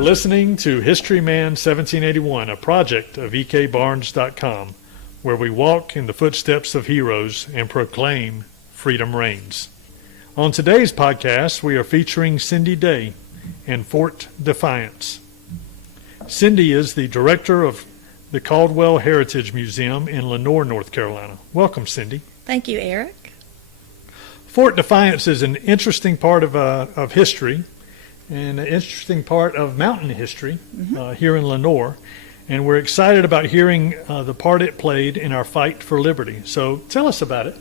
listening to Historyman 1781, a project of ekbarnes.com, where we walk in the footsteps of heroes and proclaim freedom reigns. On today's podcast, we are featuring Cindy Day and Fort Defiance. Cindy is the director of the Caldwell Heritage Museum in Lenoir, North Carolina. Welcome, Cindy. Thank you, Eric. Fort Defiance is an interesting part of history and an interesting part of mountain history here in Lenoir. And we're excited about hearing the part it played in our fight for liberty. So tell us about it.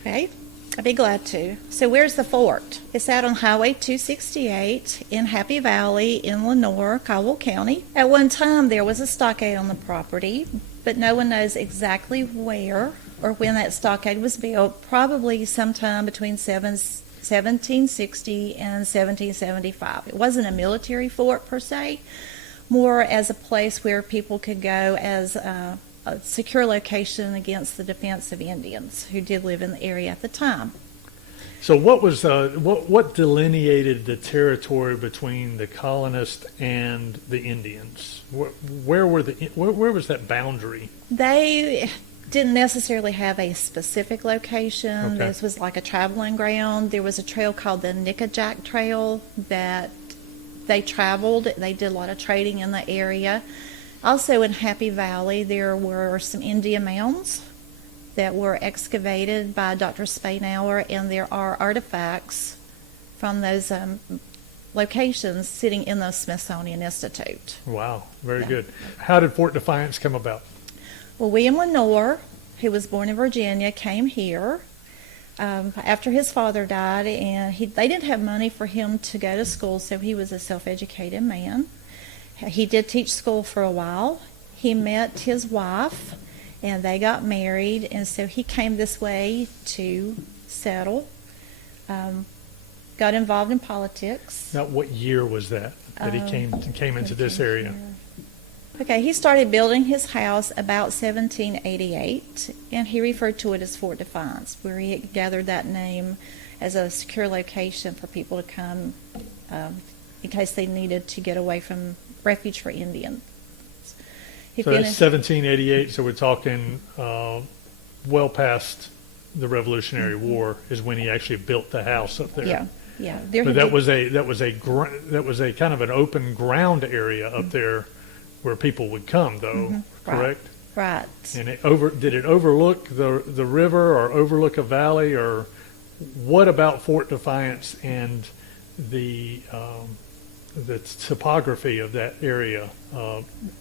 Okay, I'd be glad to. So where's the fort? It's out on Highway 268 in Happy Valley in Lenoir, Caldwell County. At one time, there was a stockade on the property, but no one knows exactly where or when that stockade was built, probably sometime between 1760 and 1775. It wasn't a military fort per se, more as a place where people could go as a secure location against the defense of Indians who did live in the area at the time. So what was what delineated the territory between the colonists and the Indians? Where was that boundary? They didn't necessarily have a specific location. Okay. This was like a traveling ground. There was a trail called the Nickajack Trail that they traveled. They did a lot of trading in the area. Also in Happy Valley, there were some Indian mounds that were excavated by Dr. Spainauer, and there are artifacts from those locations sitting in the Smithsonian Institute. Wow, very good. How did Fort Defiance come about? Well, William Lenoir, who was born in Virginia, came here after his father died, and they didn't have money for him to go to school, so he was a self-educated man. He did teach school for a while. He met his wife, and they got married, and so he came this way to settle, got involved in politics. Now, what year was that he came into this area? Okay, he started building his house about 1788, and he referred to it as Fort Defiance, where he had gathered that name as a secure location for people to come in case they needed to get away from refuge for Indians. So that's 1788, so we're talking well past the Revolutionary War is when he actually built the house up there. Yeah. But that was a kind of an open ground area up there where people would come, though, correct? Right. And did it overlook the river or overlook a valley, or what about Fort Defiance and the topography of that area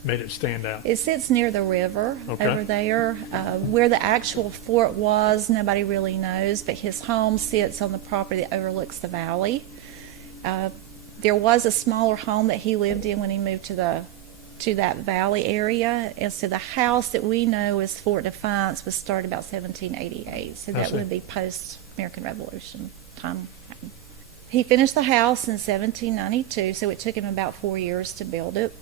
made it stand out? It sits near the river over there. Where the actual fort was, nobody really knows, but his home sits on the property that overlooks the valley. There was a smaller home that he lived in when he moved to that valley area, and so the house that we know as Fort Defiance was started about 1788, so that would be post-American Revolution time. He finished the house in 1792, so it took him about 4 years to build it.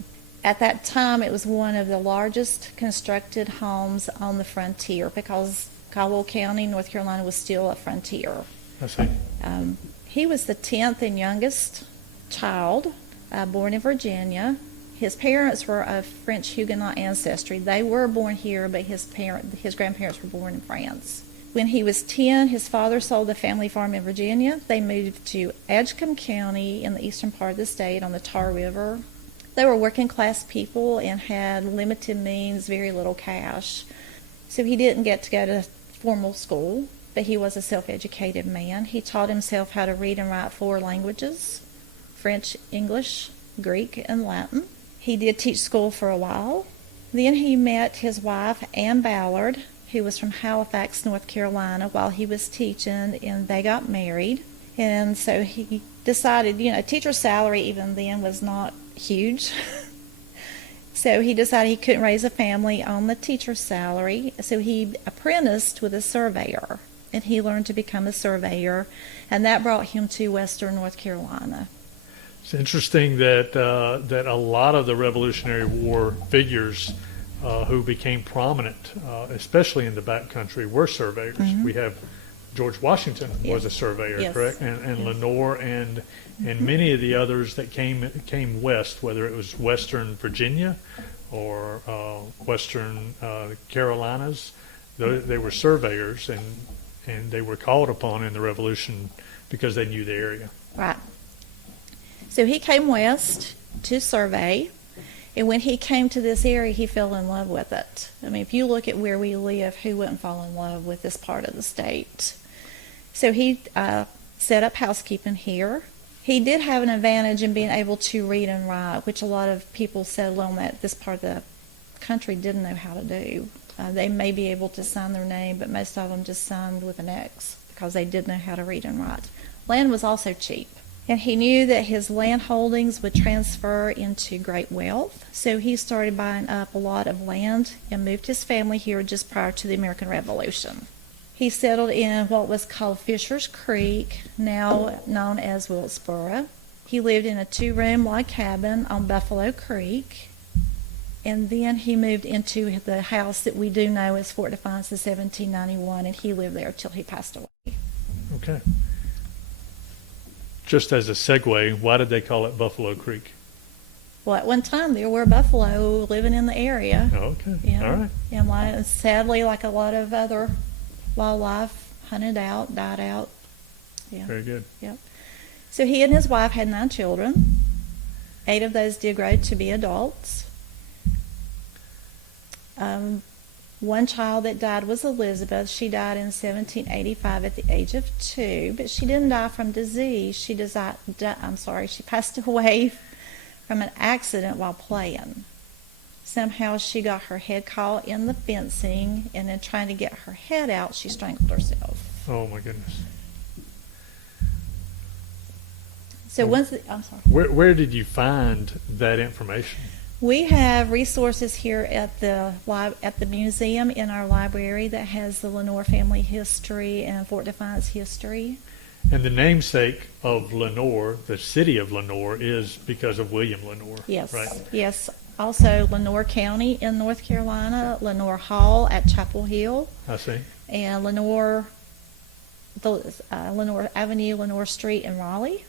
At that time, it was one of the largest constructed homes on the frontier because Caldwell County, North Carolina, was still a frontier. I see. He was the 10th and youngest child, born in Virginia. His parents were of French Huguenot ancestry. They were born here, but his grandparents were born in France. When he was 10, his father sold the family farm in Virginia. They moved to Edgecombe County in the eastern part of the state on the Tar River. They were working class people and had limited means, very little cash. So he didn't get to go to formal school, but he was a self-educated man. He taught himself how to read and write 4 languages: French, English, Greek, and Latin. He did teach school for a while. Then he met his wife, Ann Ballard, who was from Halifax, North Carolina, while he was teaching, and they got married. And so he decided, teacher's salary even then was not huge. So he decided he couldn't raise a family on the teacher's salary, so he apprenticed with a surveyor, and he learned to become a surveyor, and that brought him to Western North Carolina. It's interesting that a lot of the Revolutionary War figures who became prominent, especially in the backcountry, were surveyors. We have George Washington was Yes. a surveyor, Yes. correct? And Yes. Lenoir and many of the others that came west, whether it was Western Virginia or Western Carolinas, they were surveyors, and they were called upon in the Revolution because they knew the area. Right. So he came west to survey, and when he came to this area, he fell in love with it. I mean, if you look at where we live, who wouldn't fall in love with this part of the state? So he set up housekeeping here. He did have an advantage in being able to read and write, which a lot of people settled on this part of the country didn't know how to do. They may be able to sign their name, but most of them just signed with an X because they did know how to read and write. Land was also cheap, and he knew that his land holdings would transfer into great wealth, so he started buying up a lot of land and moved his family here just prior to the American Revolution. He settled in what was called Fisher's Creek, now known as Wilkesboro. He lived in a 2-room log cabin on Buffalo Creek, and then he moved into the house that we do know as Fort Defiance in 1791, and he lived there till he passed away. Okay. Just as a segue, why did they call it Buffalo Creek? Well, at one time there were buffalo living in the area. Oh, okay. Yeah. All right. And sadly, like a lot of other wildlife, hunted out, died out. Yeah. Very good. Yep. So he and his wife had 9 children. 8 of those did grow to be adults. One child that died was Elizabeth. She died in 1785 at the age of 2, but she didn't die from disease. She passed away from an accident while playing. Somehow she got her head caught in the fencing, and in trying to get her head out, she strangled herself. Oh my goodness. So I'm sorry. Where did you find that information? We have resources here at the museum in our library that has the Lenoir family history and Fort Defiance history. And the namesake of Lenoir, the city of Lenoir, is because of William Lenoir. Yes. Right. Yes. Also, Lenoir County in North Carolina, Lenoir Hall at Chapel Hill, I see. and Lenoir Avenue, Lenoir Street in Raleigh,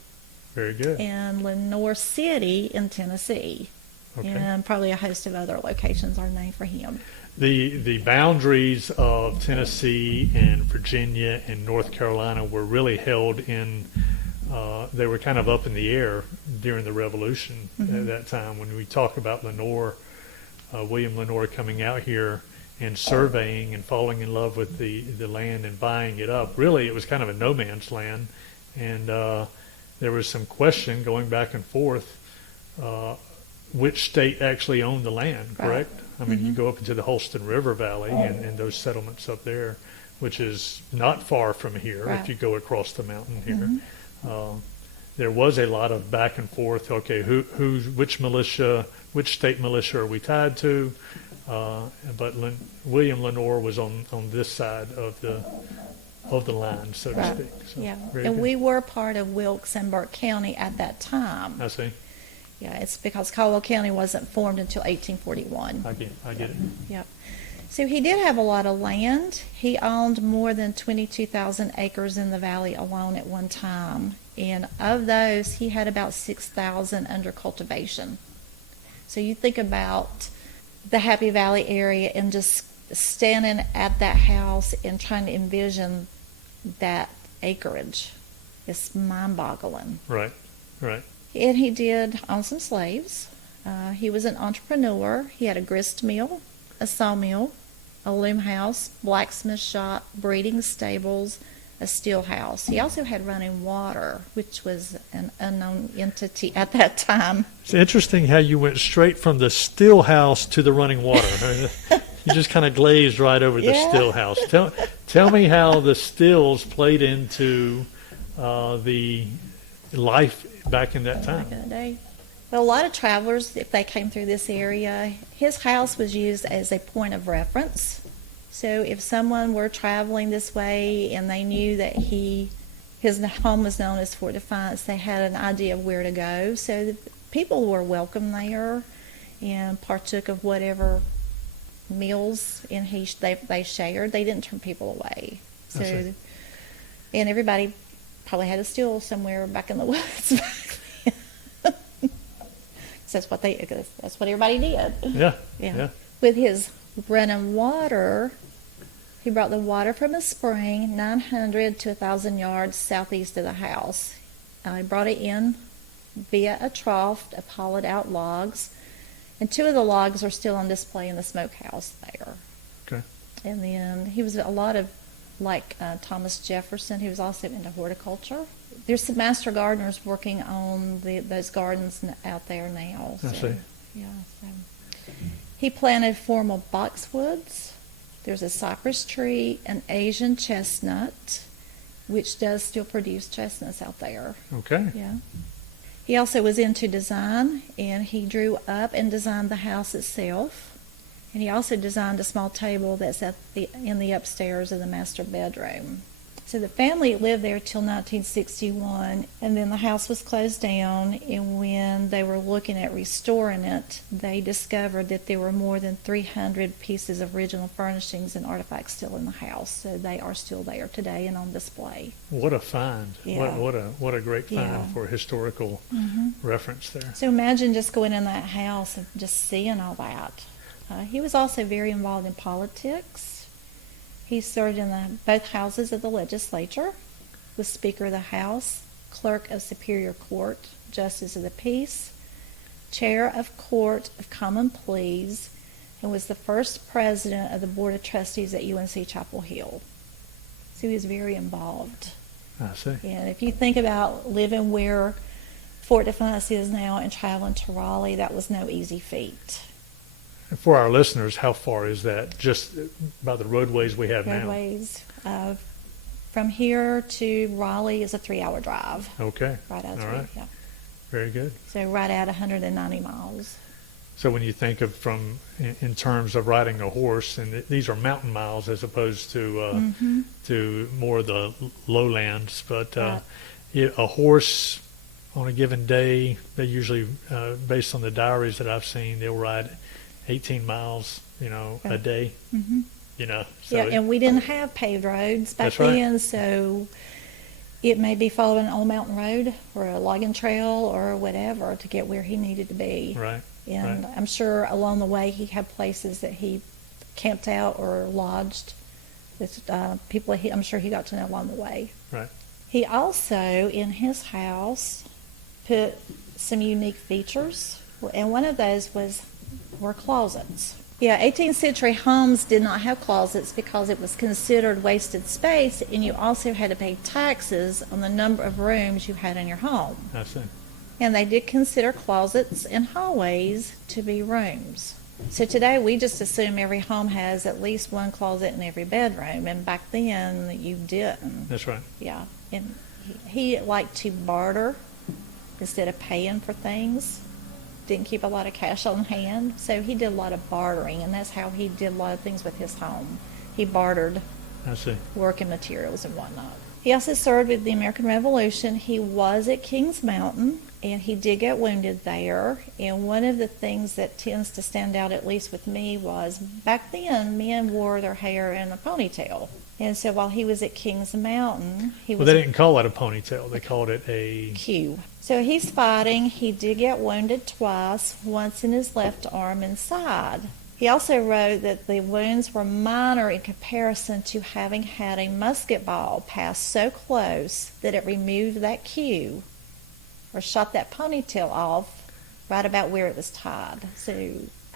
Very good. and Lenoir City in Tennessee. Okay. And probably a host of other locations are named for him. The boundaries of Tennessee and Virginia and North Carolina were really held in, they were kind of up in the air during the Revolution at that time. When we talk about Lenoir, William Lenoir coming out here and surveying and falling in love with the land and buying it up, really it was kind of a no man's land. And there was some question going back and forth which state actually owned the land, correct? Right. I mean, you go up into the Holston River Valley and those settlements up there, which is not far from here Right. if you go across the mountain here. There was a lot of back and forth. Okay, which state militia are we tied to? But William Lenoir was on this side of the line, so to Right. speak. So, Yeah, very and good. we were part of Wilkes and Burke County at that time. I see. Yeah, it's because Caldwell County wasn't formed until 1841. I get it. Yep. So he did have a lot of land. He owned more than 22,000 acres in the valley alone at one time. And of those, he had about 6,000 under cultivation. So you think about the Happy Valley area and just standing at that house and trying to envision that acreage. It's mind-boggling. Right. And he did own some slaves. He was an entrepreneur. He had a grist mill, a sawmill, a loom house, blacksmith shop, breeding stables, a steel house. He also had running water, which was an unknown entity at that time. It's interesting how you went straight from the still house to the running water. You just kind of glazed right over the Yeah. still house. Tell me how the stills played into the life back in that time. Back in the day. Well, a lot of travelers, if they came through this area, his house was used as a point of reference. So if someone were traveling this way and they knew that his home was known as Fort Defiance, they had an idea of where to go. So the people were welcome there and partook of whatever meals they shared. They didn't turn people away. I So see. And everybody probably had a still somewhere back in the woods back then. That's what everybody did. Yeah. Yeah. Yeah. With his running water, he brought the water from a spring 900 to 1,000 yards southeast of the house. He brought it in via a trough of hollowed out logs, and 2 of the logs are still on display in the smokehouse there. Okay. And then he was a lot of like Thomas Jefferson. He was also into horticulture. There's some master gardeners working on those gardens out there now. I see. Yeah. So. He planted formal boxwoods. There's a cypress tree, an Asian chestnut, which does still produce chestnuts out there. Okay. Yeah. He also was into design, and he drew up and designed the house itself. And he also designed a small table that's in the upstairs of the master bedroom. So the family lived there till 1961, and then the house was closed down, and when they were looking at restoring it, they discovered that there were more than 300 pieces of original furnishings and artifacts still in the house. So they are still there today and on display. What a find. Yeah. What a great find Yeah. for historical reference there. So imagine just going in that house and just seeing all that. He was also very involved in politics. He served in both houses of the legislature, was Speaker of the House, Clerk of Superior Court, Justice of the Peace, Chair of Court of Common Pleas, and was the first president of the Board of Trustees at UNC Chapel Hill. So he was very involved. I see. And if you think about living where Fort Defiance is now and traveling to Raleigh, that was no easy feat. For our listeners, how far is that? Just by the roadways we have Roadways. From here to Raleigh is a 3-hour drive. now? Okay. Right out All to right. yeah. Very good. So right at 190 miles. So when you think of in terms of riding a horse, and these are mountain miles as opposed to to more of the lowlands, but Right. a horse on a given day, they usually, based on the diaries that I've seen, they'll ride 18 miles, a Right. day, So Yeah, and we didn't have paved roads back That's right. then, so it may be following an old mountain road or a logging trail or whatever to get where he needed to be. Right. And Right. I'm sure along the way he had places that he camped out or lodged with people I'm sure he got to know along the way. Right. He also, in his house, put some unique features, and one of those were closets. Yeah, 18th century homes did not have closets because it was considered wasted space, and you also had to pay taxes on the number of rooms you had in your home. I see. And they did consider closets and hallways to be rooms. So today we just assume every home has at least one closet in every bedroom, and back then you didn't. That's right. Yeah, and he liked to barter instead of paying for things. Didn't keep a lot of cash on hand, so he did a lot of bartering, and that's how he did a lot of things with his home. He bartered I see. working materials and whatnot. He also served with the American Revolution. He was at Kings Mountain, and he did get wounded there. And one of the things that tends to stand out, at least with me, was back then men wore their hair in a ponytail. And so while he was at Kings Mountain, he Well, was they didn't call it a ponytail. They called it a... Q. So he's fighting. He did get wounded twice, once in his left arm and side. He also wrote that the wounds were minor in comparison to having had a musket ball pass so close that it removed that Q, or shot that ponytail off right about where it was tied. So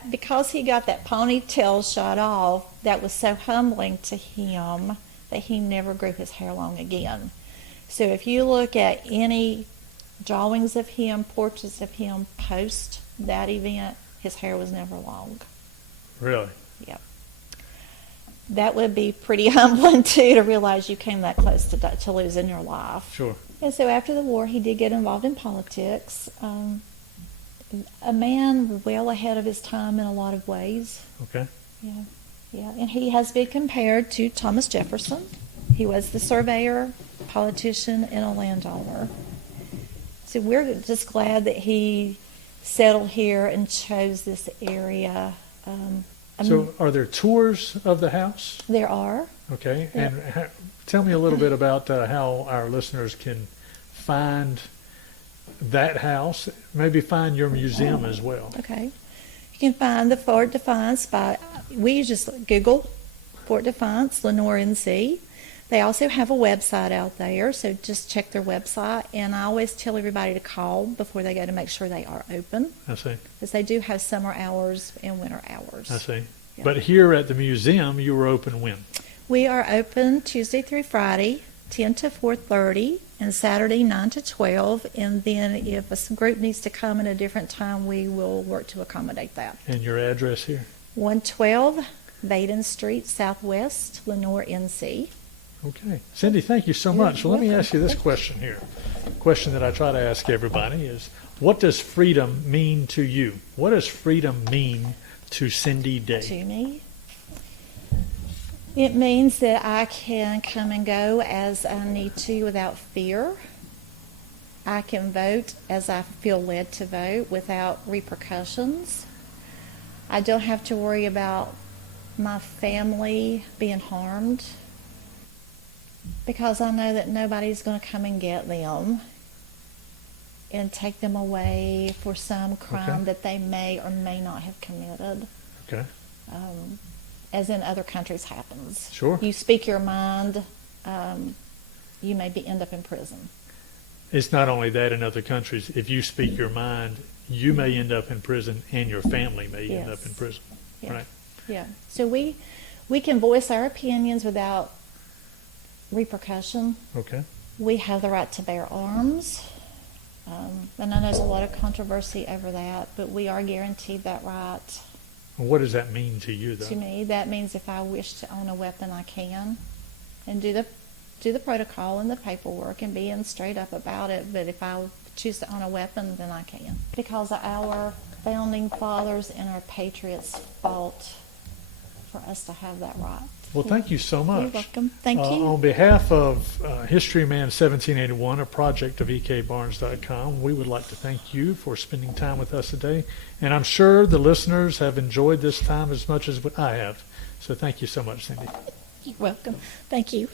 because he got that ponytail shot off, that was so humbling to him that he never grew his hair long again. So if you look at any drawings of him, portraits of him post that event, his hair was never long. Really? Yep. That would be pretty humbling too, to realize you came that close to losing your life. Sure. And so after the war, he did get involved in politics. A man well ahead of his time in a lot of ways. Okay. Yeah, yeah. And he has been compared to Thomas Jefferson. He was the surveyor, politician, and a landowner. So we're just glad that he settled here and chose this area. So are there tours of the house? There are. Okay. Yeah. And tell me a little bit about how our listeners can find that house, maybe find your museum as well. Okay. You can find the Fort Defiance we just Google Fort Defiance, Lenoir, NC. They also have a website out there, so just check their website. And I always tell everybody to call before they go to make sure they are open, I see. because they do have summer hours and winter hours. I see. Yeah. But here at the museum, you were open when? We are open Tuesday through Friday, 10 to 4:30, and Saturday 9 to 12. And then if a group needs to come at a different time, we will work to accommodate that. And your address here? 112 Baden Street Southwest, Lenoir, NC. Okay. Cindy, thank you so You're much. So let me welcome. ask you this question here. Question that I try to ask everybody is, what does freedom mean to you? What does freedom mean to Cindy Day? To me, it means that I can come and go as I need to without fear. I can vote as I feel led to vote without repercussions. I don't have to worry about my family being harmed, because I know that nobody's going to come and get them and take them away for some crime Okay. that they may or may not have committed, Okay. as in other countries happens. Sure. You speak your mind, you may end up in prison. It's not only that in other countries. If you speak your mind, you may end up in prison and your family may end up Yes. in prison. Yeah. Right. Yeah. So we can voice our opinions without repercussion. Okay. We have the right to bear arms. And I know there's a lot of controversy over that, but we are guaranteed that right. Well, what does that mean to you, though? To me, that means if I wish to own a weapon, I can, and do the protocol and the paperwork and being straight up about it. But if I choose to own a weapon, then I can, because our founding fathers and our patriots fought for us to have that right. Well, thank you so much. You're welcome. Thank you. On behalf of Historyman 1781, a project of ekbarnes.com, we would like to thank you for spending time with us today. And I'm sure the listeners have enjoyed this time as much as I have. So thank you so much, Cindy. You're welcome. Thank you.